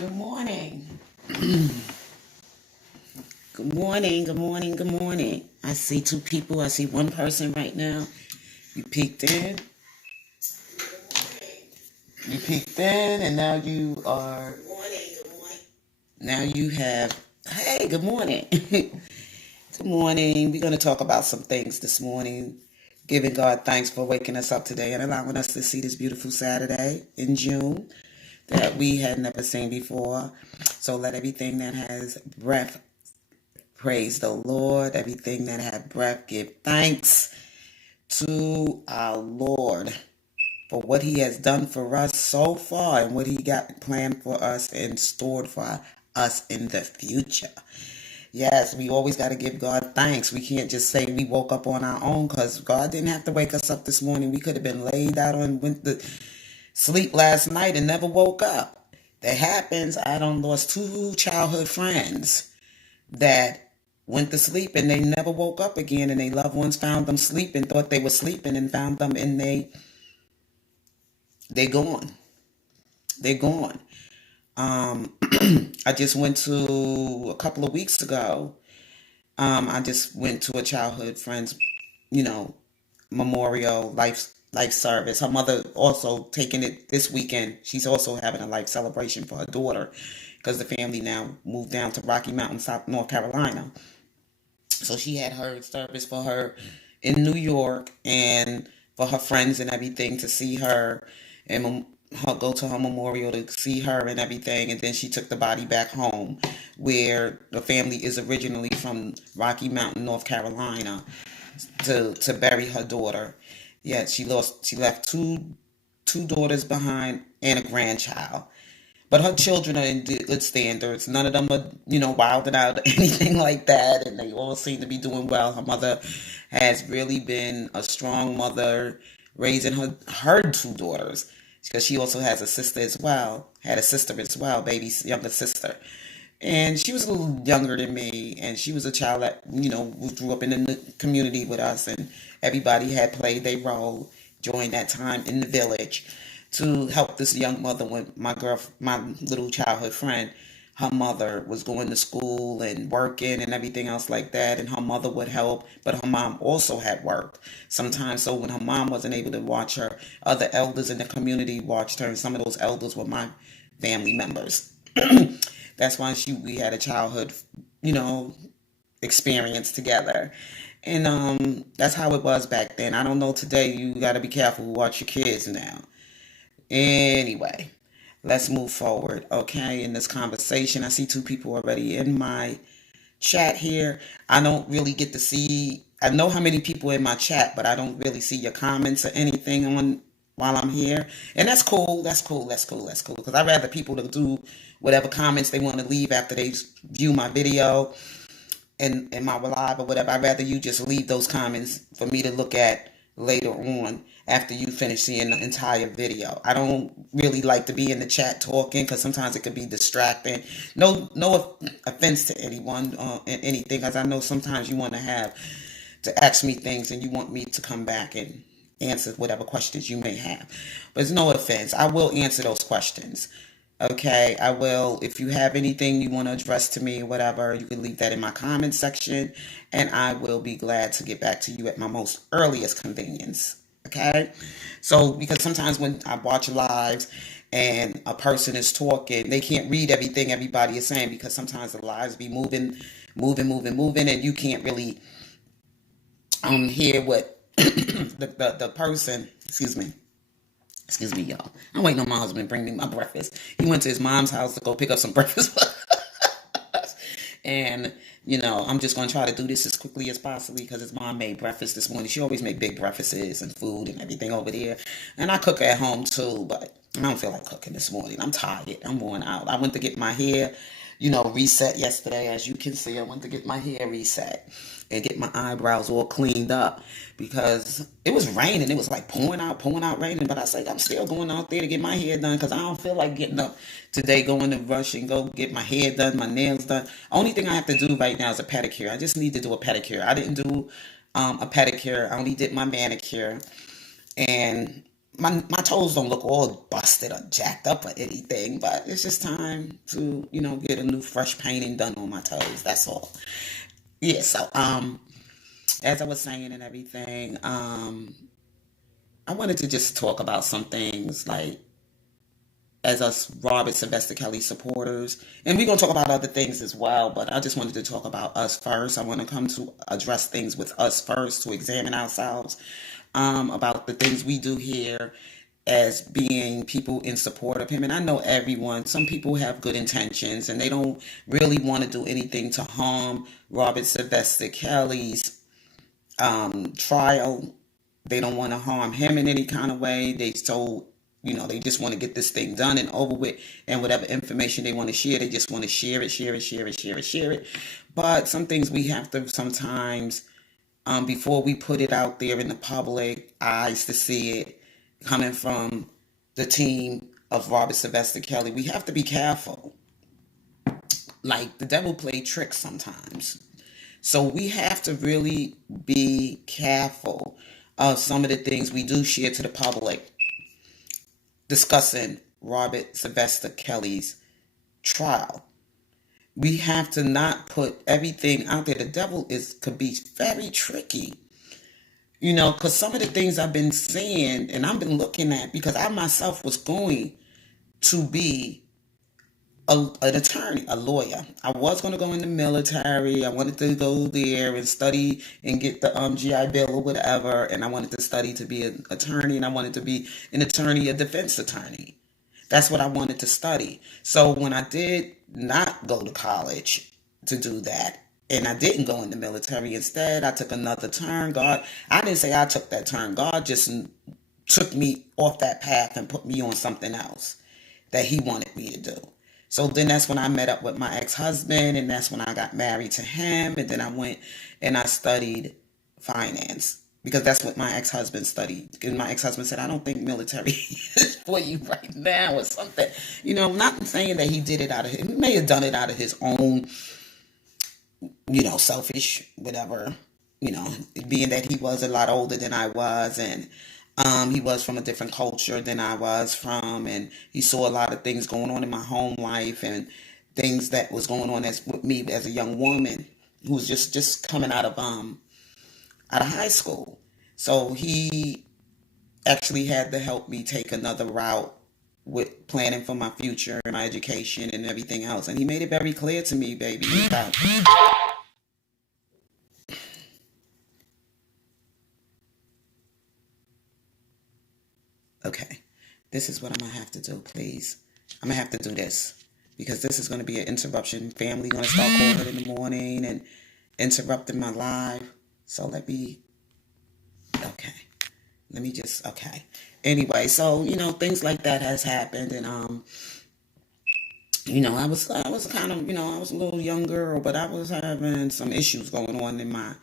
Good morning. Good morning. Good morning. Good morning. I see two people. I see one person right now. You peeked in. You peeked in, and now you are. Good morning. Good morning. Now you have. Hey, good morning. Good morning. We're going to talk about some things this morning. Giving God thanks for waking us up today and allowing us to see this beautiful Saturday in June that we had never seen before. So let everything that has breath praise the Lord. Everything that had breath, give thanks to our Lord for what He has done for us so far and what He got planned for us and stored for us in the future. Yes, we always got to give God thanks. We can't just say we woke up on our own because God didn't have to wake us up this morning. We could have been laid out and went to sleep last night and never woke up. That happens. I done lost two childhood friends that went to sleep and they never woke up again, and their loved ones found them sleeping, thought they were sleeping, and found them and they gone. They're gone. I just went to a couple of weeks ago. I just went to a childhood friend's, you know, memorial life service. Her mother also taking it this weekend. She's also having a life celebration for her daughter because the family now moved down to Rocky Mountain, South North Carolina. So she had her service for her in New York and for her friends and everything to see her and her go to her memorial to see her and everything. And then she took the body back home where the family is originally from Rocky Mountain, North Carolina to bury her daughter. Yeah, she left two daughters behind and a grandchild. But her children are in good standards. None of them are, wilding out or anything like that. And they all seem to be doing well. Her mother has really been a strong mother raising her two daughters. Because she also has a sister as well. Had a sister as well, baby's younger sister. And she was a little younger than me. And she was a child that, grew up in the community with us. And everybody had played their role during that time in the village to help this young mother when my little childhood friend, her mother was going to school and working and everything else like that, and her mother would help, but her mom also had worked sometimes. So when her mom wasn't able to watch her, other elders in the community watched her, and some of those elders were my family members. That's why we had a childhood, you know, experience together. And that's how it was back then. I don't know today. You got to be careful who watch your kids now. Anyway, let's move forward, okay, in this conversation. I see two people already in my chat here. I don't really get to see, I know how many people in my chat, but I don't really see your comments or anything on while I'm here. And that's cool. That's cool. That's cool. That's cool. Because I'd rather people to do whatever comments they want to leave after they view my video and my live or whatever. I'd rather you just leave those comments for me to look at later on after you finish seeing the entire video. I don't really like to be in the chat talking because sometimes it could be distracting. No offense to anyone and anything, because I know sometimes you want to ask me things and you want me to come back and answer whatever questions you may have. But it's no offense. I will answer those questions. Okay, I will. If you have anything you want to address to me, whatever, you can leave that in my comment section, and I will be glad to get back to you at my most earliest convenience. Okay, so because sometimes when I watch lives and a person is talking, they can't read everything everybody is saying because sometimes the lives be moving, and you can't really hear what the person. Excuse me, y'all. I'm waiting on my husband to bring me my breakfast. He went to his mom's house to go pick up some breakfast. And, I'm just going to try to do this as quickly as possible because his mom made breakfast this morning. She always make big breakfasts and food and everything over there. And I cook at home too, but I don't feel like cooking this morning. I'm tired. I'm worn out. I went to get my hair, reset yesterday. As you can see, I went to get my hair reset and get my eyebrows all cleaned up because it was raining. It was like pouring out raining. But I said, I'm still going out there to get my hair done because I don't feel like getting up today, going to rush and go get my hair done, my nails done. Only thing I have to do right now is a pedicure. I just need to do a pedicure. I didn't do a pedicure. I only did my manicure. And my toes don't look all busted or jacked up or anything, but it's just time to, get a new fresh painting done on my toes. That's all. Yeah, so as I was saying and everything, I wanted to just talk about some things like as us Robert Sylvester Kelly supporters, and we're gonna talk about other things as well. But I just wanted to talk about us first. I want to come to address things with us first to examine ourselves about the things we do here as being people in support of him. And I know everyone, some people have good intentions and they don't really want to do anything to harm Robert Sylvester Kelly's trial. They don't want to harm him in any kind of way. They just want to get this thing done and over with, and whatever information they want to share, they just want to share it, share it, share it, share it, share it. But some things we have to sometimes, before we put it out there in the public eyes to see it coming from the team of Robert Sylvester Kelly, we have to be careful. Like the devil play tricks sometimes. So we have to really be careful of some of the things we do share to the public discussing Robert Sylvester Kelly's trial. We have to not put everything out there. The devil could be very tricky, because some of the things I've been seeing and I've been looking at, because I myself was going to be an attorney, a lawyer. I was going to go in the military. I wanted to go there and study and get the GI Bill or whatever. And I wanted to study to be an attorney, and I wanted to be an attorney, a defense attorney. That's what I wanted to study. So when I did not go to college to do that, and I didn't go in the military, instead I took another turn. I didn't say I took that turn. God just took me off that path and put me on something else that he wanted me to do. So then that's when I met up with my ex-husband, and that's when I got married to him. And then I went and I studied finance, because that's what my ex-husband studied. And my ex-husband said, I don't think military is for you right now or something. Not saying that he did it he may have done it out of his own, selfish, whatever, being that he was a lot older than I was, and he was from a different culture than I was from, and he saw a lot of things going on in my home life and things that was going on with me as a young woman who was just coming out of high school. So he actually had to help me take another route with planning for my future and my education and everything else. And he made it very clear to me, baby. Okay, this is what I'm going to have to do, please. I'm going to have to do this because this is going to be an interruption. Family going to start calling in the morning and interrupting my live. So okay. Okay. Anyway, so, things like that has happened. And, I was kind of, I was a little younger, but I was having some issues going on in my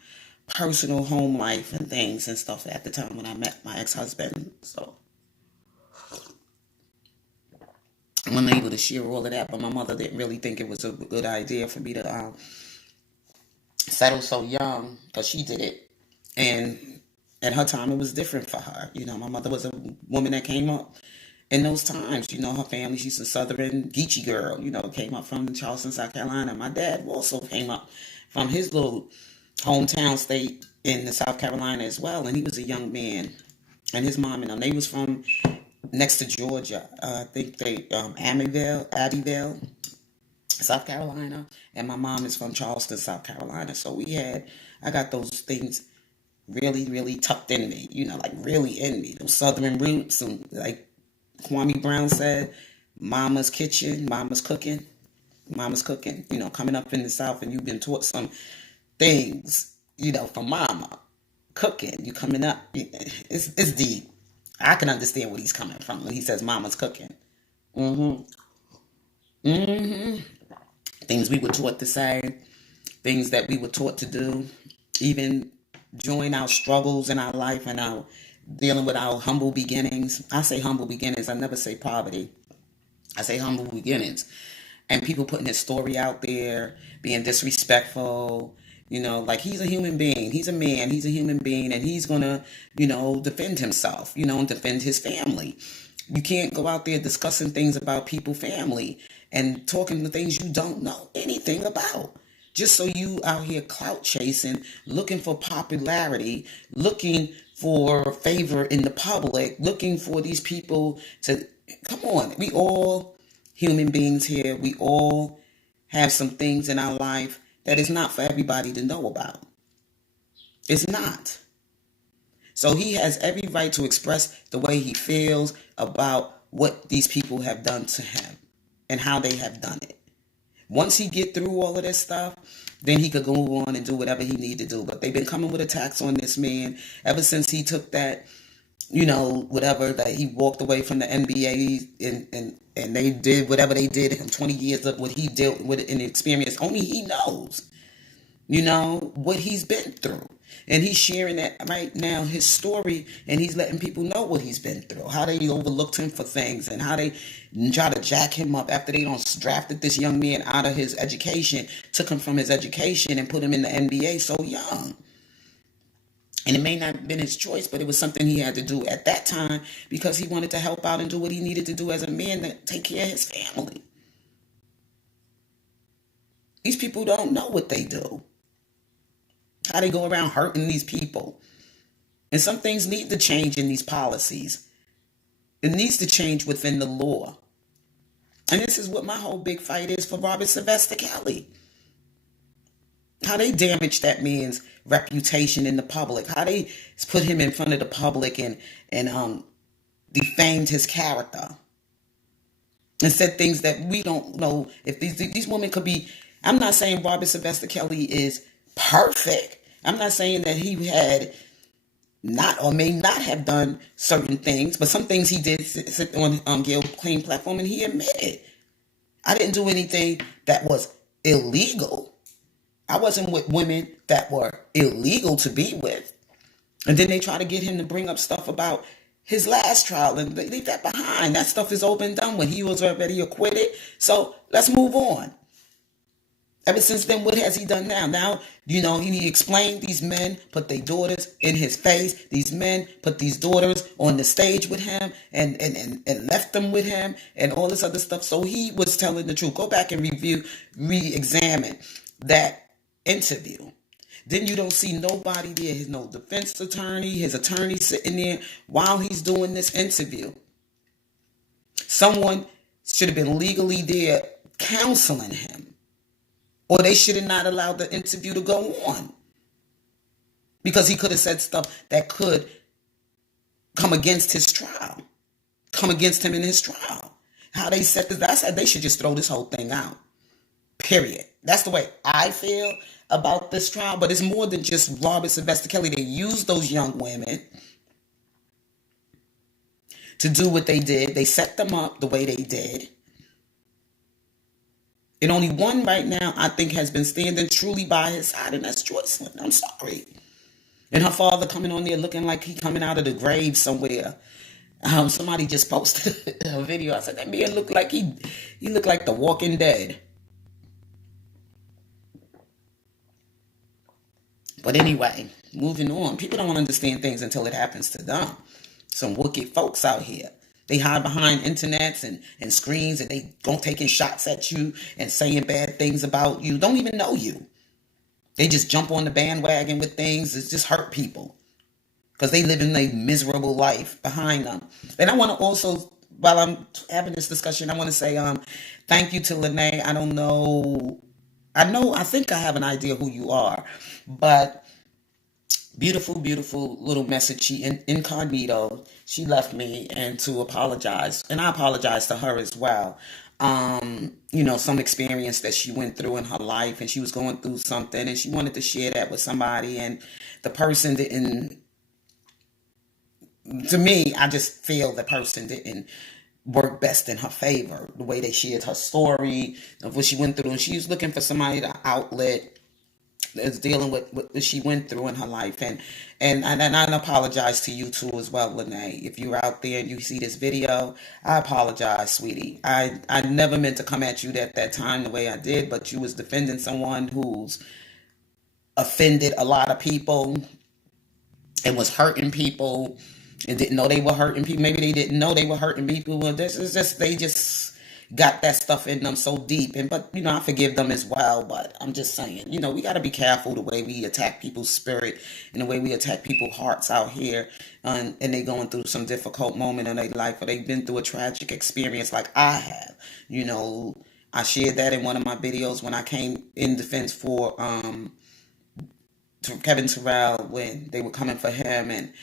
personal home life and things and stuff at the time when I met my ex-husband. So I'm unable to share all of that, but my mother didn't really think it was a good idea for me to settle so young, because she did it. And at her time, it was different for her. My mother was a woman that came up in those times. Her family, she's a Southern Geechee girl, came up from Charleston, South Carolina. My dad also came up from his little hometown state in the South Carolina as well. And he was a young man. And his mom and them, they was from next to Georgia. I think Abbeville, South Carolina. And my mom is from Charleston, South Carolina. So I got those things really, really tucked in me, like really in me. Those Southern roots, and like Kwame Brown said, mama's kitchen, mama's cooking, coming up in the South, and you've been taught some things, from mama cooking. You coming up, it's deep. I can understand where he's coming from when he says mama's cooking. Mm-hmm. Mm-hmm. Things we were taught to say, things that we were taught to do, even during our struggles in our life and our dealing with our humble beginnings. I say humble beginnings. I never say poverty. I say humble beginnings. And people putting their story out there, being disrespectful, Like he's a human being. He's a man. He's a human being, and he's gonna, defend himself, and defend his family. You can't go out there discussing things about people's family and talking to things you don't know anything about. Just so you out here clout chasing, looking for popularity, looking for favor in the public, looking for these people to come on. We all human beings here. We all have some things in our life that is not for everybody to know about. It's not. So he has every right to express the way he feels about what these people have done to him and how they have done it. Once he get through all of this stuff, then he could go on and do whatever he need to do. But they've been coming with attacks on this man ever since he took that, whatever, that he walked away from the NBA and they did whatever they did in 20 years of what he dealt with and experience. Only he knows, what he's been through. And he's sharing that right now, his story, and he's letting people know what he's been through, how they overlooked him for things, and how they try to jack him up after they drafted this young man out of his education, took him from his education and put him in the NBA so young. And it may not have been his choice, but it was something he had to do at that time because he wanted to help out and do what he needed to do as a man to take care of his family. These people don't know what they do. How they go around hurting these people. And some things need to change in these policies. It needs to change within the law. And this is what my whole big fight is for Robert Sylvester Kelly. How they damaged that man's reputation in the public. How they put him in front of the public and defamed his character. And said things that we don't know if these women could be. I'm not saying Robert Sylvester Kelly is perfect. I'm not saying that he had not or may not have done certain things, but some things he did sit on Gayle King platform and he admitted. I didn't do anything that was illegal. I wasn't with women that were illegal to be with. And then they try to get him to bring up stuff about his last trial and they leave that behind. That stuff is over and done when he was already acquitted. So let's move on. Ever since then, what has he done now? Now, he explained these men put their daughters in his face. These men put these daughters on the stage with him and left them with him and all this other stuff. So he was telling the truth. Go back and re-examine that interview. Then you don't see nobody there. There's no defense attorney, his attorney sitting there while he's doing this interview. Someone should have been legally there counseling him. Or they should have not allowed the interview to go on. Because he could have said stuff that could come against his trial. Come against him in his trial. How they said this, I said they should just throw this whole thing out. Period. That's the way I feel about this trial. But it's more than just Robert Sylvester Kelly. They used those young women to do what they did. They set them up the way they did. And only one right now, I think, has been standing truly by his side, and that's Joycelyn. I'm sorry. And her father coming on there looking like he coming out of the grave somewhere. Somebody just posted a video. I said, that man looked like he looked like the Walking Dead. But anyway, moving on. People don't understand things until it happens to them. Some wicked folks out here. They hide behind internets and screens and they don't taking shots at you and saying bad things about you. Don't even know you. They just jump on the bandwagon with things that just hurt people. Because they live in a miserable life behind them. And I want to also, while I'm having this discussion, I want to say thank you to Lene. I think I have an idea who you are. But beautiful, beautiful little message. She incognito. She left me and to apologize. And I apologize to her as well. Some experience that she went through in her life and she was going through something and she wanted to share that with somebody and the person didn't, to me, I just feel the person didn't work best in her favor. The way they shared her story of what she went through and she was looking for somebody to outlet is dealing with what she went through in her life. And I apologize to you too as well, Lene. If you're out there and you see this video, I apologize, sweetie. I never meant to come at you at that time the way I did, but you was defending someone who's offended a lot of people and was hurting people and didn't know they were hurting people. Maybe they didn't know they were hurting people. Well, this is just, they just got that stuff in them so deep. And, but, I forgive them as well. But I'm just saying, we got to be careful the way we attack people's spirit and the way we attack people's hearts out here. And they going through some difficult moment in their life, or they've been through a tragic experience like I have. I shared that in one of my videos when I came in defense for Kevin Terrell, when they were coming for him, and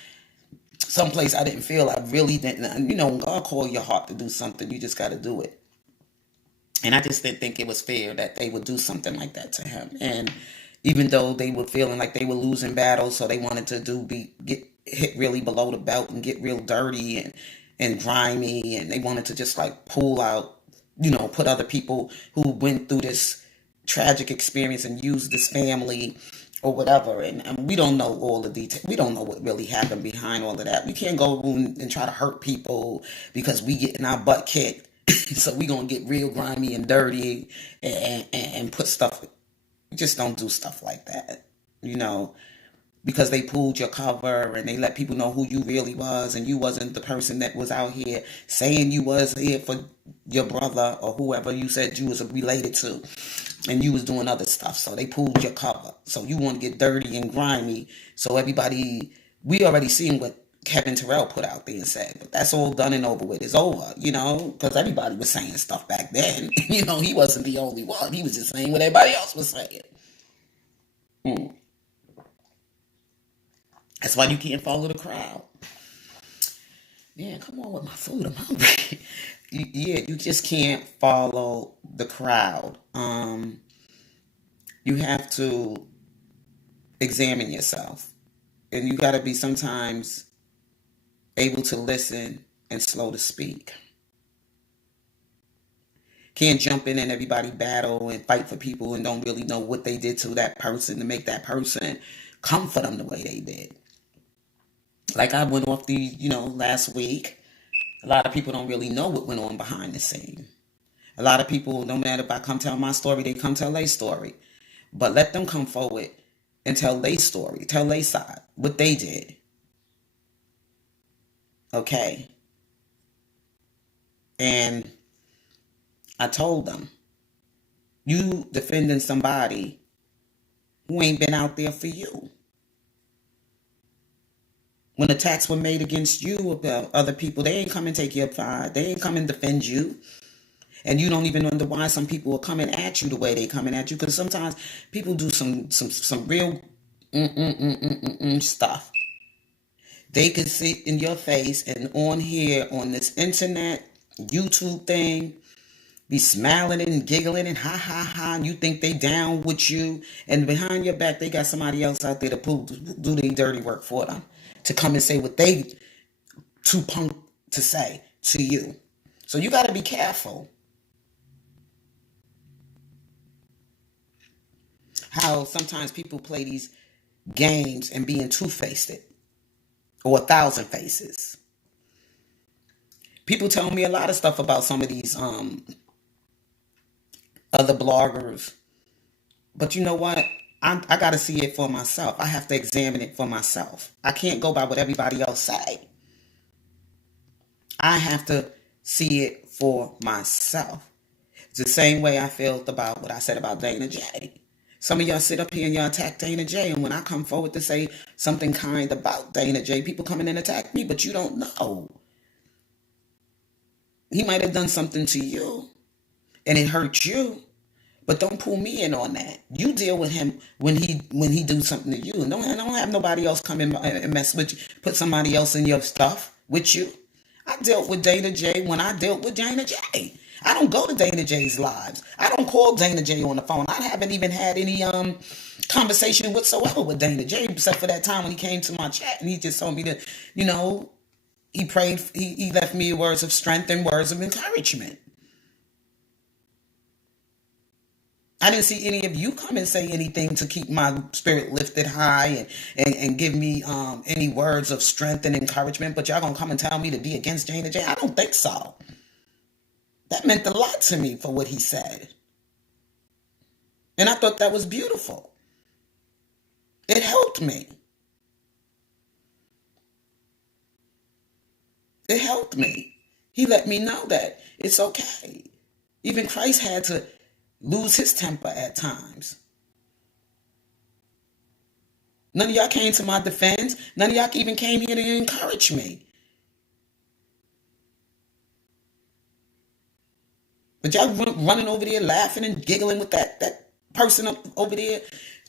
someplace I didn't feel, I really didn't. When God called your heart to do something, you just got to do it. And I just didn't think it was fair that they would do something like that to him. And even though they were feeling like they were losing battles, so they wanted to get hit really below the belt and get real dirty and grimy, and they wanted to just like pull out, put other people who went through this tragic experience and use this family or whatever. And we don't know all the details. We don't know what really happened behind all of that. We can't go and try to hurt people because we getting our butt kicked. So we gonna get real grimy and dirty and put stuff. Just don't do stuff like that, because they pulled your cover and they let people know who you really was, and you wasn't the person that was out here saying you was here for your brother or whoever you said you was related to, and you was doing other stuff. So they pulled your cover. So you want to get dirty and grimy. So we already seen what Kevin Terrell put out there and said, but that's all done and over with. It's over, because everybody was saying stuff back then. He wasn't the only one. He was just saying what everybody else was saying. That's why you can't follow the crowd. Yeah, come on with my food. I'm hungry. You just can't follow the crowd. You have to examine yourself. And you got to be sometimes able to listen and slow to speak. Can't jump in and everybody battle and fight for people and don't really know what they did to that person to make that person come for them the way they did. Like I went off last week. A lot of people don't really know what went on behind the scene. A lot of people, no matter if I come tell my story, they come tell their story. But let them come forward and tell their story, tell their side, what they did. Okay. And I told them, you defending somebody who ain't been out there for you. When attacks were made against you about other people, they ain't come and take your side. They ain't come and defend you. And you don't even wonder why some people are coming at you the way they coming at you. Because sometimes people do some real stuff. They can sit in your face and on here, on this internet, YouTube thing, be smiling and giggling and ha ha ha, and you think they down with you. And behind your back, they got somebody else out there to do their dirty work for them, to come and say what they too punk to say to you. So you got to be careful. How sometimes people play these games and being two-faced or 1,000 faces. People tell me a lot of stuff about some of these other bloggers. But you know what? I got to see it for myself. I have to examine it for myself. I can't go by what everybody else say. I have to see it for myself. It's the same way I felt about what I said about Dana J. Some of y'all sit up here and y'all attack Dana J. And when I come forward to say something kind about Dana J., people come in and attack me, but you don't know. He might have done something to you and it hurt you. But don't pull me in on that. You deal with him when he do something to you. And don't have nobody else come in and mess with you. Put somebody else in your stuff with you. I dealt with Dana J when I dealt with Dana J. I don't go to Dana J's lives. I don't call Dana J on the phone. I haven't even had any conversation whatsoever with Dana J, except for that time when he came to my chat and he just told me that, he prayed, he left me words of strength and words of encouragement. I didn't see any of you come and say anything to keep my spirit lifted high and give me any words of strength and encouragement, but y'all gonna come and tell me to be against Dana J? I don't think so. That meant a lot to me for what he said. And I thought that was beautiful. It helped me. It helped me. He let me know that it's okay. Even Christ had to lose his temper at times. None of y'all came to my defense. None of y'all even came here to encourage me. But y'all running over there laughing and giggling with that person up over there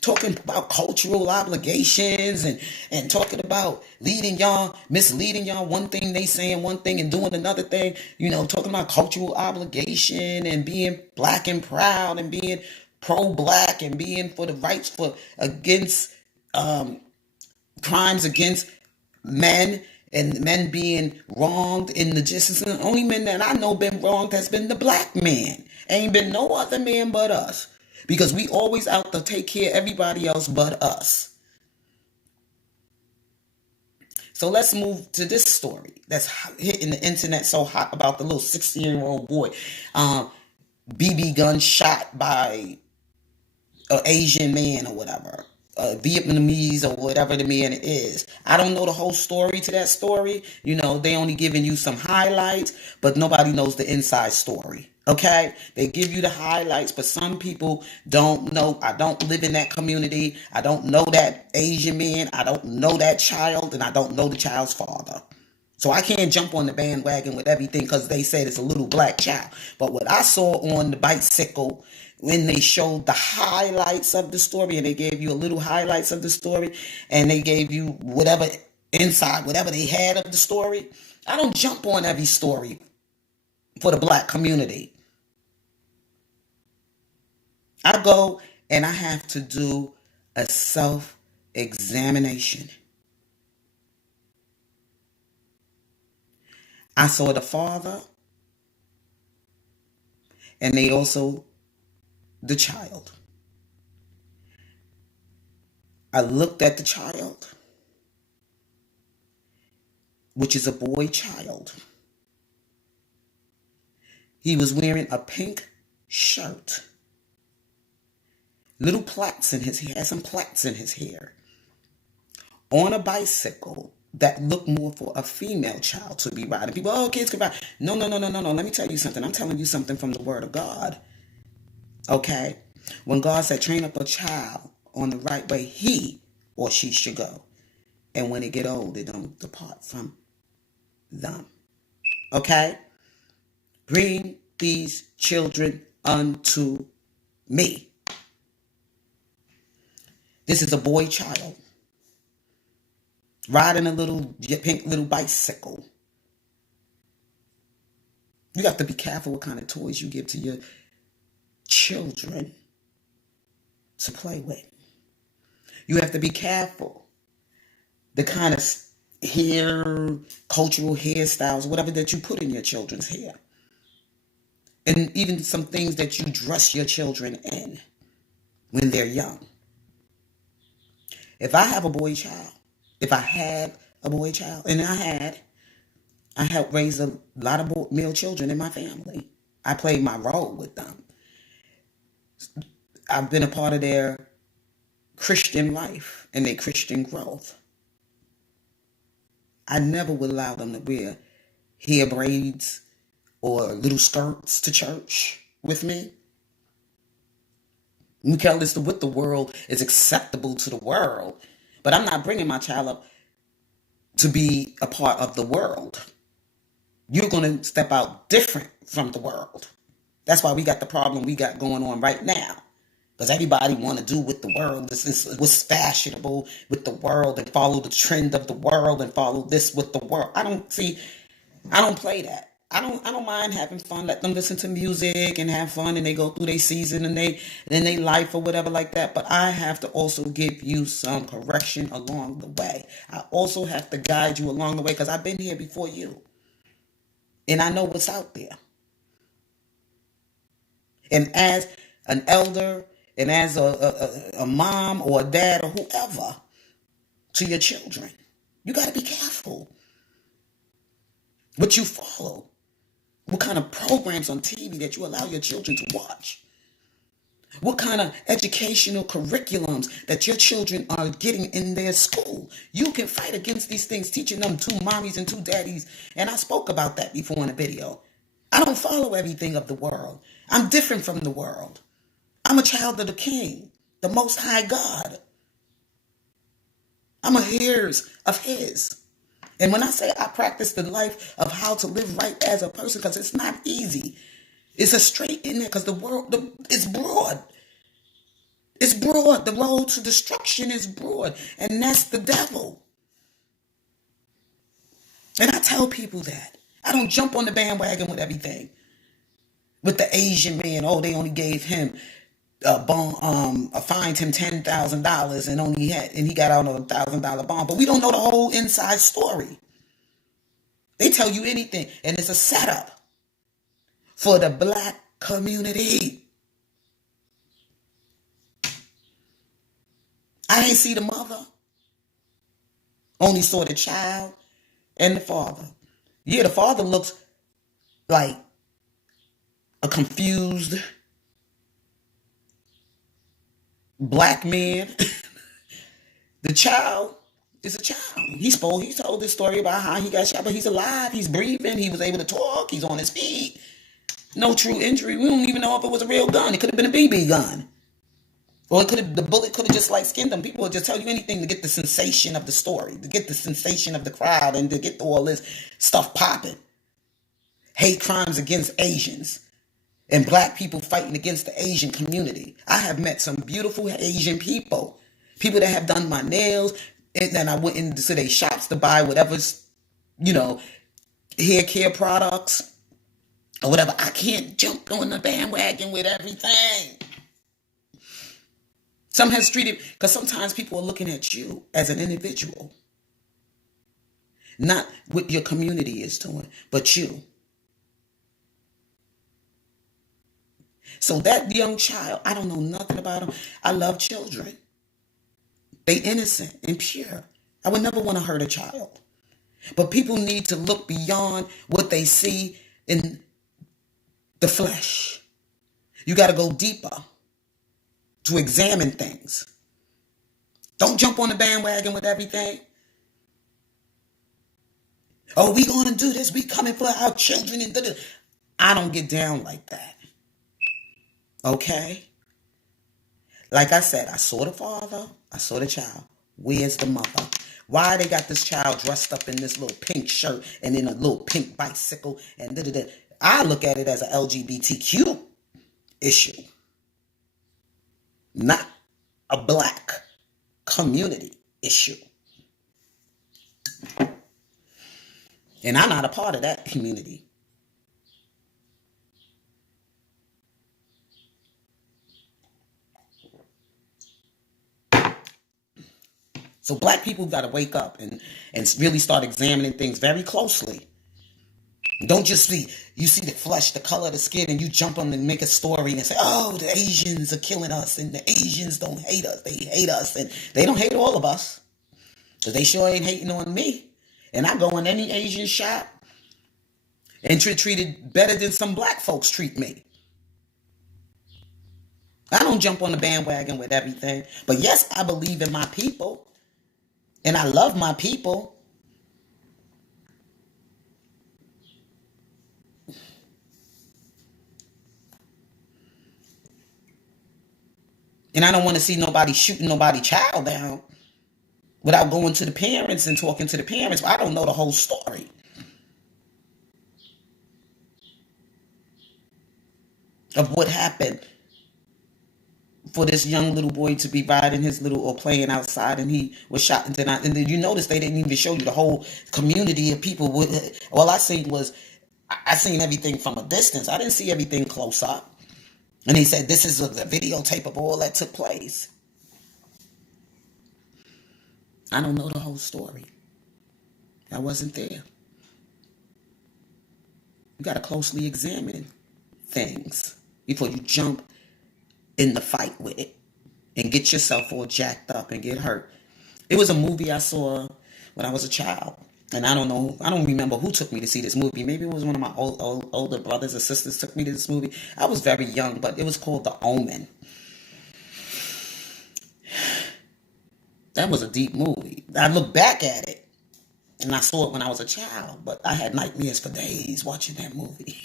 talking about cultural obligations and talking about misleading y'all one thing, they saying one thing and doing another thing, talking about cultural obligation and being black and proud and being pro-black and being for the rights against crimes against men and men being wronged in the justice. The only men that I know been wronged has been the black man. Ain't been no other man but us. Because we always out to take care of everybody else but us. So let's move to this story that's hitting the internet so hot about the little 16-year-old boy. BB gun shot by an Asian man or whatever. Vietnamese or whatever the man is. I don't know the whole story to that story. They only giving you some highlights, but nobody knows the inside story. Okay? They give you the highlights, but some people don't know. I don't live in that community. I don't know that Asian man. I don't know that child, and I don't know the child's father. So I can't jump on the bandwagon with everything because they said it's a little black child. But what I saw on the bicycle when they showed the highlights of the story and they gave you a little highlights of the story and they gave you whatever inside, whatever they had of the story. I don't jump on every story for the black community. I go and I have to do a self-examination. I saw the father and they also the child. I looked at the child, which is a boy child. He was wearing a pink shirt. Little plaits in his hair. He had some plaits in his hair. On a bicycle that looked more for a female child to be riding. People, kids can ride. No. Let me tell you something. I'm telling you something from the Word of God. Okay? When God said, train up a child on the right way, he or she should go. And when they get old, they don't depart from them. Okay? Bring these children unto me. This is a boy child riding a little pink little bicycle. You have to be careful what kind of toys you give to your children to play with. You have to be careful the kind of cultural hairstyles, whatever that you put in your children's hair. And even some things that you dress your children in when they're young. If I had a boy child, and I helped raise a lot of male children in my family. I played my role with them. I've been a part of their Christian life and their Christian growth. I never would allow them to wear hair braids or little skirts to church with me. Regardless of what the world is acceptable to the world. But I'm not bringing my child up to be a part of the world. You're going to step out different from the world. That's why we got the problem we got going on right now. Because everybody want to do with the world. This is what's fashionable with the world and follow the trend of the world and follow this with the world. I don't play that. I don't mind having fun. Let them listen to music and have fun and they go through their season and they life or whatever like that. But I have to also give you some correction along the way. I also have to guide you along the way because I've been here before you. And I know what's out there. And as an elder and as a mom or a dad or whoever to your children, you got to be careful what you follow. What kind of programs on TV that you allow your children to watch. What kind of educational curriculums that your children are getting in their school? You can fight against these things, teaching them two mommies and two daddies. And I spoke about that before in a video. I don't follow everything of the world. I'm different from the world. I'm a child of the King, the Most High God. I'm a heirs of His. And when I say I practice the life of how to live right as a person, because it's not easy. It's a straight in there because the world is broad. It's broad. The road to destruction is broad. And that's the devil. And I tell people that. I don't jump on the bandwagon with everything. With the Asian man, oh, they only gave him fined him $10,000 and he got out on $1,000 bond. But we don't know the whole inside story. They tell you anything, and it's a setup for the black community. I ain't see the mother. Only saw the child and the father. Yeah, the father looks like a confused black man. The child is a child. He told this story about how he got shot, but he's alive. He's breathing. He was able to talk. He's on his feet. No true injury. We don't even know if it was a real gun. It could have been a BB gun. Or the bullet could have just like skinned them. People will just tell you anything to get the sensation of the story, to get the sensation of the crowd, and to get all this stuff popping. Hate crimes against Asians and black people fighting against the Asian community. I have met some beautiful Asian people that have done my nails, and then I went into their shops to buy whatever's, hair care products or whatever. I can't jump on the bandwagon with everything. Some has treated, because sometimes people are looking at you as an individual. Not what your community is doing, but you. So that young child, I don't know nothing about him. I love children. They innocent and pure. I would never want to hurt a child. But people need to look beyond what they see in the flesh. You got to go deeper to examine things. Don't jump on the bandwagon with everything. Oh, we going to do this. We coming for our children. And da-da. I don't get down like that. Okay? Like I said, I saw the father. I saw the child. Where's the mother? Why they got this child dressed up in this little pink shirt and in a little pink bicycle and da-da-da? I look at it as an LGBTQ issue. Not a black community issue. And I'm not a part of that community. So black people got to wake up and really start examining things very closely. Don't just you see the flesh, the color of the skin, and you jump on and make a story and say, oh, the Asians are killing us, and the Asians don't hate us. They hate us, and they don't hate all of us. Because they sure ain't hating on me. And I go in any Asian shop and treated better than some black folks treat me. I don't jump on the bandwagon with everything. But yes, I believe in my people. And I love my people. And I don't want to see nobody shooting nobody's child down without going to the parents and talking to the parents. I don't know the whole story. Of what happened for this young little boy to be riding his or playing outside and he was shot. And then you notice they didn't even show you the whole community of people. All I seen was, I seen everything from a distance. I didn't see everything close up. And he said, this is a videotape of all that took place. I don't know the whole story. I wasn't there. You got to closely examine things before you jump in the fight with it and get yourself all jacked up and get hurt. It was a movie I saw when I was a child. And I don't remember who took me to see this movie. Maybe it was one of my older brothers or sisters took me to this movie. I was very young, but it was called The Omen. That was a deep movie. I look back at it, and I saw it when I was a child, but I had nightmares for days watching that movie.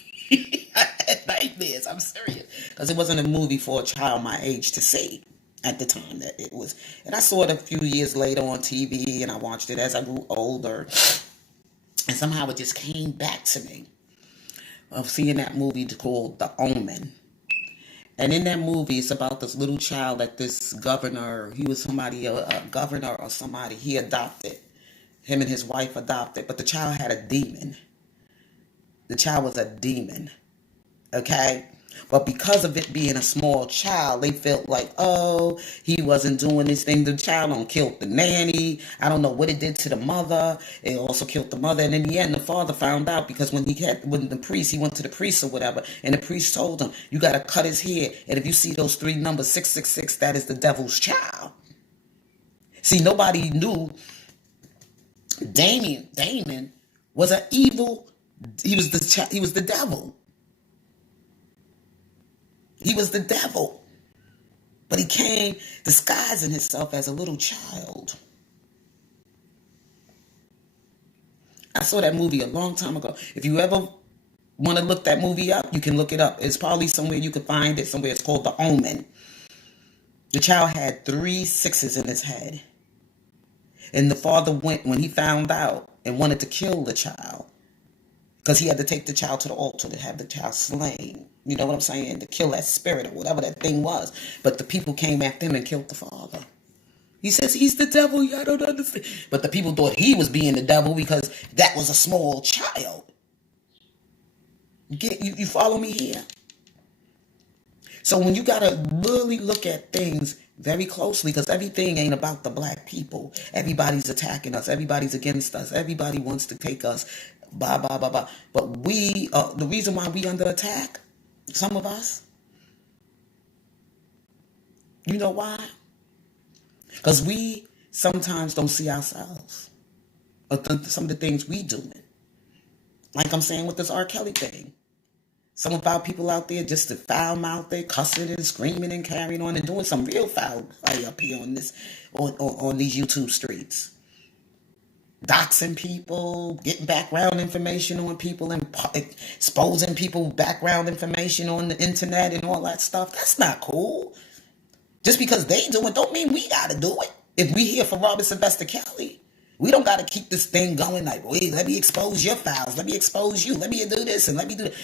I had nightmares, I'm serious. Because it wasn't a movie for a child my age to see at the time that it was. And I saw it a few years later on TV, and I watched it as I grew older. And somehow it just came back to me of seeing that movie called The Omen. And in that movie, it's about this little child that this governor, he was somebody, a governor or somebody, he adopted. Him and his wife adopted, but the child had a demon. The child was a demon, okay? But because of it being a small child, they felt like, oh, he wasn't doing this thing. The child killed the nanny. I don't know what it did to the mother. It also killed the mother. And in the end, the father found out because when the priest, he went to the priest or whatever, and the priest told him, you got to cut his hair. And if you see those three numbers, 666, that is the devil's child. See, nobody knew Damon was an evil. He was the devil. He was the devil. But he came disguising himself as a little child. I saw that movie a long time ago. If you ever want to look that movie up, you can look it up. It's probably somewhere you could find it. Somewhere it's called The Omen. The child had 3 6s in his head. And the father went when he found out and wanted to kill the child. Because he had to take the child to the altar to have the child slain. You know what I'm saying? To kill that spirit or whatever that thing was. But the people came after him and killed the father. He says, he's the devil. I don't understand. But the people thought he was being the devil because that was a small child. You follow me here? So when you got to really look at things very closely, because everything ain't about the black people. Everybody's attacking us. Everybody's against us. Everybody wants to take us. Blah, blah, blah, blah. But the reason why we under attack, some of us, you know why? Because we sometimes don't see ourselves. Or some of the things we doing. Like I'm saying with this R. Kelly thing. Some of our people out there just the foul mouth, they cussing and screaming and carrying on and doing some real foul play up here on these YouTube streets. Doxing people, getting background information on people, and exposing people background information on the internet and all that stuff. That's not cool. Just because they do it don't mean we gotta do it. If we here for Robert Sylvester Kelly, we don't gotta keep this thing going like, wait, let me expose your files, let me expose you, let me do this and let me do that.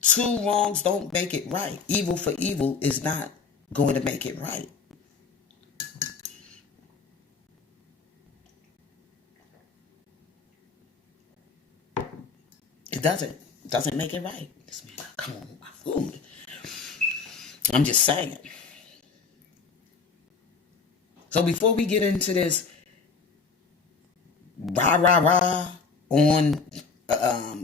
2 wrongs don't make it right. Evil for evil is not going to make it right. It doesn't make it right. This man, come on with my food. I'm just saying. So before we get into this rah on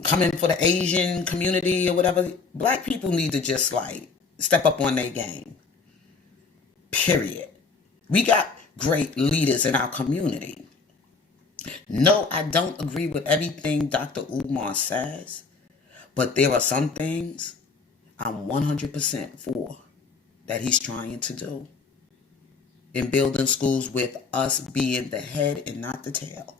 coming for the Asian community or whatever, black people need to just like step up on their game. Period. We got great leaders in our community. No, I don't agree with everything Dr. Umar says, but there are some things I'm 100% for that he's trying to do in building schools with us being the head and not the tail.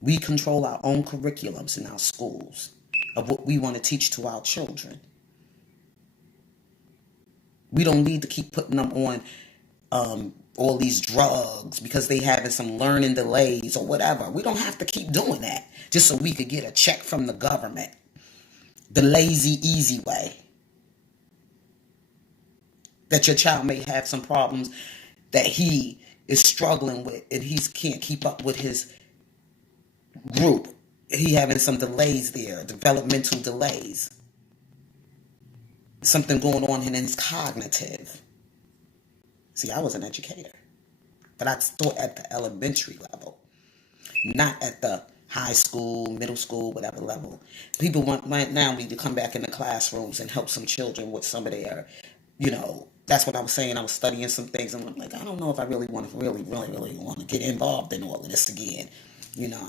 We control our own curriculums in our schools of what we want to teach to our children. We don't need to keep putting them on all these drugs because they having some learning delays or whatever. We don't have to keep doing that just so we could get a check from the government. The lazy, easy way. That your child may have some problems that he is struggling with and he can't keep up with his group. He having some delays there, developmental delays. Something going on in his cognitive. See, I was an educator, but I taught at the elementary level, not at the high school, middle school, whatever level. People want now me to come back in the classrooms and help some children with some of their, that's what I was saying. I was studying some things, and I'm like, I don't know if I really want to really want to get involved in all of this again.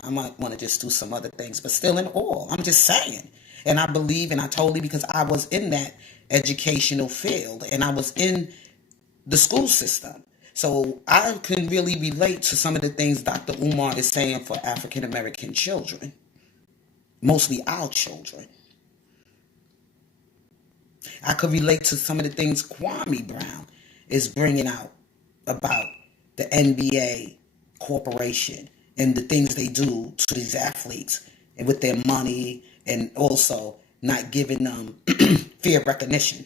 I might want to just do some other things, but still in all, I'm just saying. And I believe, and I totally, because I was in that educational field, and I was in the school system. So I can really relate to some of the things Dr. Umar is saying for African American children, mostly our children. I could relate to some of the things Kwame Brown is bringing out about the NBA corporation and the things they do to these athletes and with their money, and also not giving them fair recognition.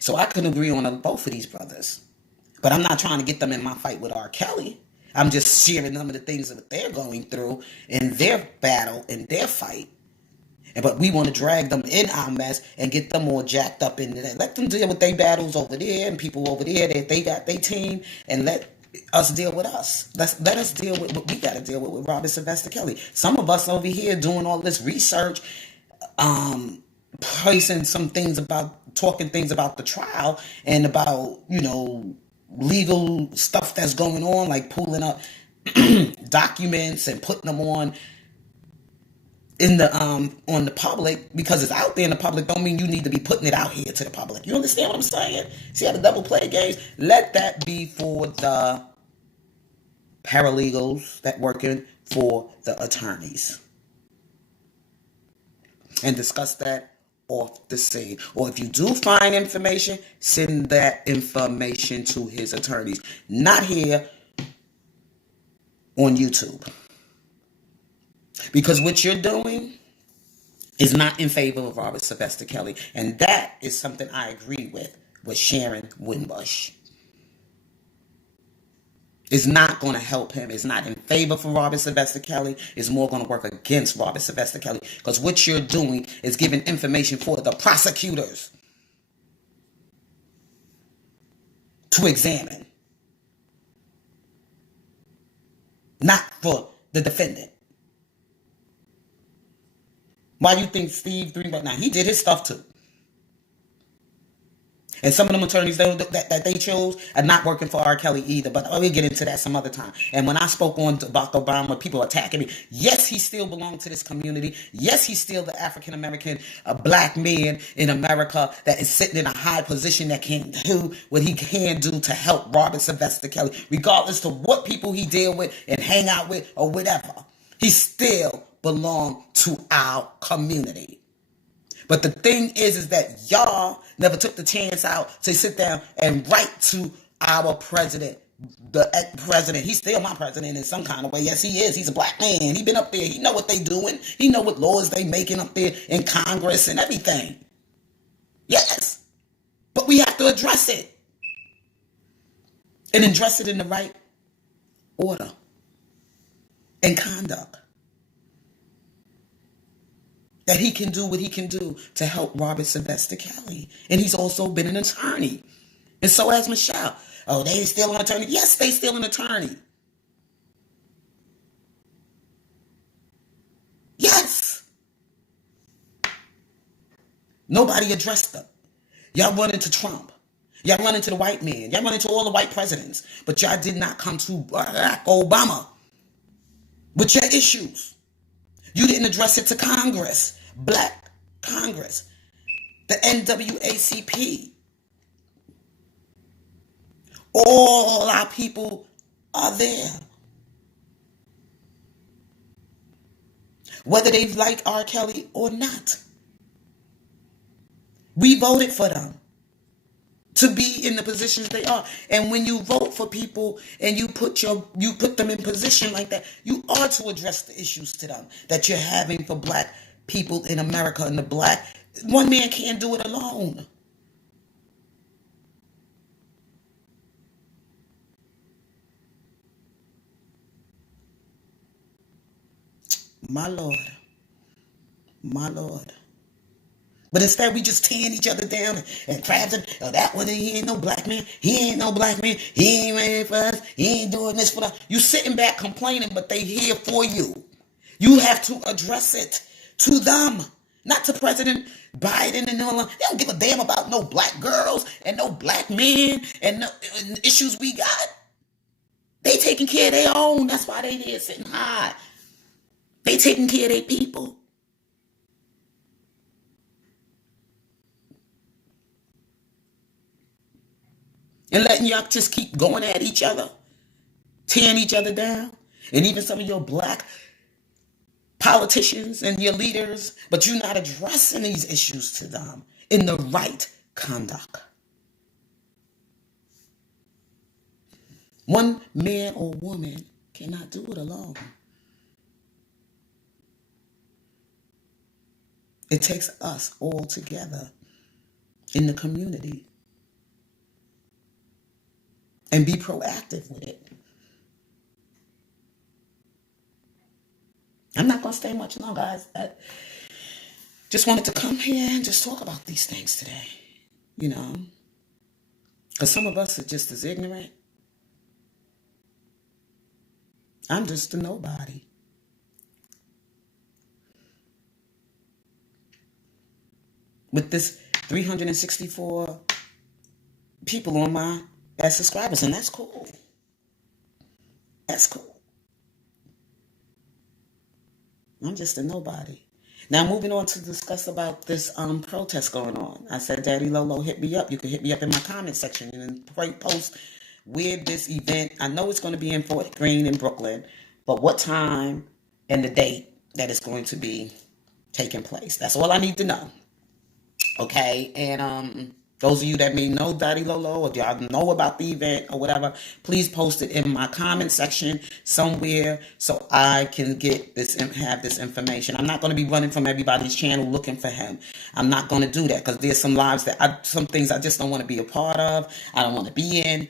So I can agree on both of these brothers. But I'm not trying to get them in my fight with R. Kelly. I'm just sharing some of the things that they're going through in their battle, in their fight. But we want to drag them in our mess and get them all jacked up into that. Let them deal with their battles over there and people over there that they got their team, and let us deal with us. Let us deal with what we got to deal with Robert Sylvester Kelly. Some of us over here doing all this research, placing some things about, talking things about the trial and about, legal stuff that's going on, like pulling up documents and putting them on in the on the public, because it's out there in the public don't mean you need to be putting it out here to the public. You understand what I'm saying? See how the double play games? Let that be for the paralegals that working for the attorneys, and discuss that off the scene. Or if you do find information, send that information to his attorneys, not here on YouTube. Because what you're doing is not in favor of Robert Sylvester Kelly. And that is something I agree with Sharon Winbush. It's not going to help him. It's not in favor for Robert Sylvester Kelly. It's more going to work against Robert Sylvester Kelly. Because what you're doing is giving information for the prosecutors to examine, not for the defendant. Why do you think Steve Greenberg, now he did his stuff too. And some of them attorneys that they chose are not working for R. Kelly either. But we'll get into that some other time. And when I spoke on Barack Obama, people attacking me. Yes, he still belonged to this community. Yes, he's still the African American black man in America that is sitting in a high position that can do what he can do to help Robert Sylvester Kelly, regardless of what people he deal with and hang out with or whatever. He still belongs to our community. But the thing is that y'all never took the chance out to sit down and write to our president, the ex-president. He's still my president in some kind of way. Yes, he is. He's a black man. He been up there. He know what they doing. He know what laws they making up there in Congress and everything. Yes. But we have to address it. And address it in the right order and conduct. That he can do what he can do to help Robert Sylvester Kelly. And he's also been an attorney. And so has Michelle. Oh, they still an attorney? Yes, they still an attorney. Yes. Nobody addressed them. Y'all run into Trump. Y'all run into the white man. Y'all run into all the white presidents. But y'all did not come to Barack Obama with your issues. You didn't address it to Congress, black Congress, the NAACP. All our people are there. Whether they like R. Kelly or not. We voted for them to be in the positions they are. And when you vote for people and you put them in position like that, you are to address the issues to them that you're having for black people in America. And one man can't do it alone. My Lord. My Lord. But instead, we just tearing each other down and crabs. Oh, that one, he ain't no black man. He ain't no black man. He ain't ready for us. He ain't doing this for us. You sitting back complaining, but they here for you. You have to address it to them, not to President Biden and all. They don't give a damn about no black girls and no black men and the issues we got. They taking care of their own. That's why they here sitting high. They taking care of their people. and letting y'all just keep going at each other, tearing each other down, and even some of your black politicians and your leaders, but you're not addressing these issues to them in the right conduct. One man or woman cannot do it alone. It takes us all together in the community and be proactive with it. I'm not going to stay much longer, guys. I just wanted to come here and just talk about these things today, because some of us are just as ignorant. I'm just a nobody. With this 364 people on my as subscribers, and that's cool. That's cool. I'm just a nobody. Now, moving on to discuss about this protest going on. I said, Daddy Lolo, hit me up. You can hit me up in my comment section and post where this event, I know it's going to be in Fort Greene in Brooklyn, but what time and the date that it's going to be taking place. That's all I need to know. Okay, and those of you that may know Daddy Lolo or y'all know about the event or whatever, please post it in my comment section somewhere so I can get this and have this information. I'm not going to be running from everybody's channel looking for him. I'm not going to do that because there's some lives some things I just don't want to be a part of. I don't want to be in,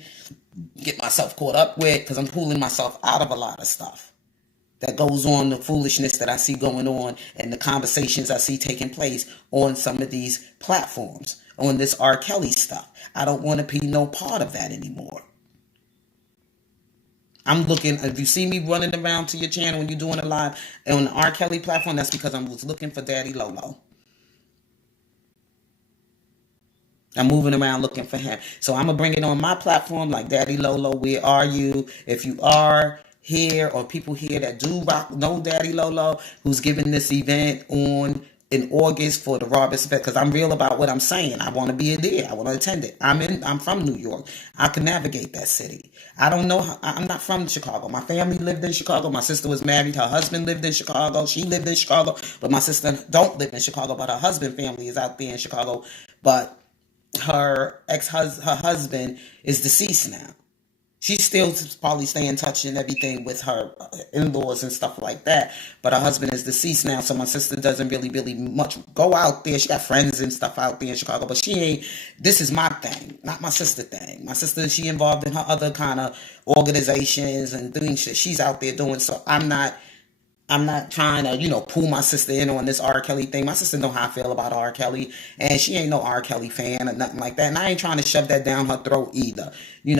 get myself caught up with, because I'm pulling myself out of a lot of stuff that goes on, the foolishness that I see going on and the conversations I see taking place on some of these platforms, on this R. Kelly stuff. I don't want to be no part of that anymore. I'm looking, if you see me running around to your channel when you're doing a live on the R. Kelly platform, that's because I was looking for Daddy Lolo. I'm moving around looking for him. So I'm going to bring it on my platform like Daddy Lolo, where are you? If you are here or people here that do know Daddy Lolo, who's giving this event in August for the Roberts event, because I'm real about what I'm saying. I want to be there. I want to attend it. I'm from New York. I can navigate that city. I don't know I'm not from Chicago. My family lived in Chicago. My sister was married. Her husband lived in Chicago. She lived in Chicago, but my sister don't live in Chicago, but her husband family is out there in Chicago. But her husband is deceased now. She still probably stay in touch and everything with her in-laws and stuff like that. But her husband is deceased now, so my sister doesn't really much go out there. She got friends and stuff out there in Chicago, but she ain't, this is my thing, not my sister thing. My sister, she involved in her other kind of organizations and doing shit she's out there doing, so I'm not trying to, pull my sister in on this R. Kelly thing. My sister know how I feel about R. Kelly, and she ain't no R. Kelly fan or nothing like that. And I ain't trying to shove that down her throat either.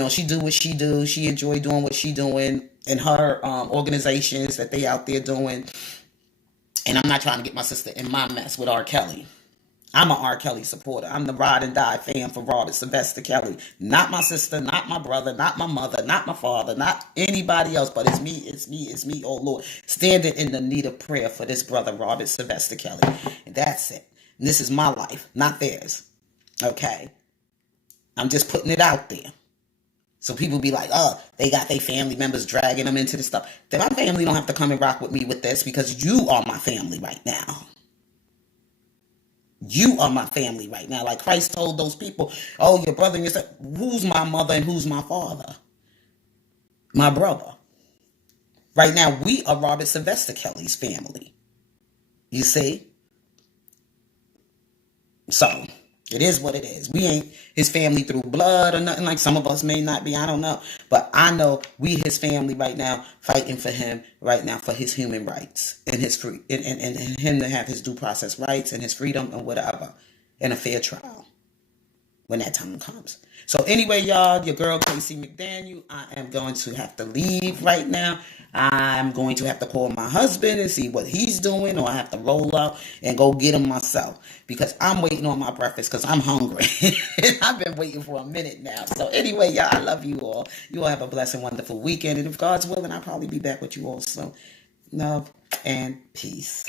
She do what she do. She enjoy doing what she doing in her organizations that they out there doing. And I'm not trying to get my sister in my mess with R. Kelly. I'm an R. Kelly supporter. I'm the ride and die fan for Robert Sylvester Kelly. Not my sister, not my brother, not my mother, not my father, not anybody else, but it's me, oh Lord. Standing in the need of prayer for this brother, Robert Sylvester Kelly. And that's it. And this is my life, not theirs. Okay? I'm just putting it out there. So people be like, oh, they got their family members dragging them into this stuff. Then my family don't have to come and rock with me with this because you are my family right now. You are my family right now. Like Christ told those people, oh, your brother and your sister. Who's my mother and who's my father? My brother. Right now, we are Robert Sylvester Kelly's family. You see? So, it is what it is. We ain't his family through blood or nothing, like some of us may not be. I don't know. But I know we his family right now, fighting for him right now for his human rights and his free and him to have his due process rights and his freedom and whatever, and a fair trial when that time comes. So anyway, y'all, your girl Casey McDaniel, I am going to have to leave right now. I'm going to have to call my husband and see what he's doing, or I have to roll out and go get him myself because I'm waiting on my breakfast because I'm hungry. I've been waiting for a minute now. So anyway, y'all, I love you all. You all have a blessed and wonderful weekend. And if God's willing, I'll probably be back with you all. So love and peace.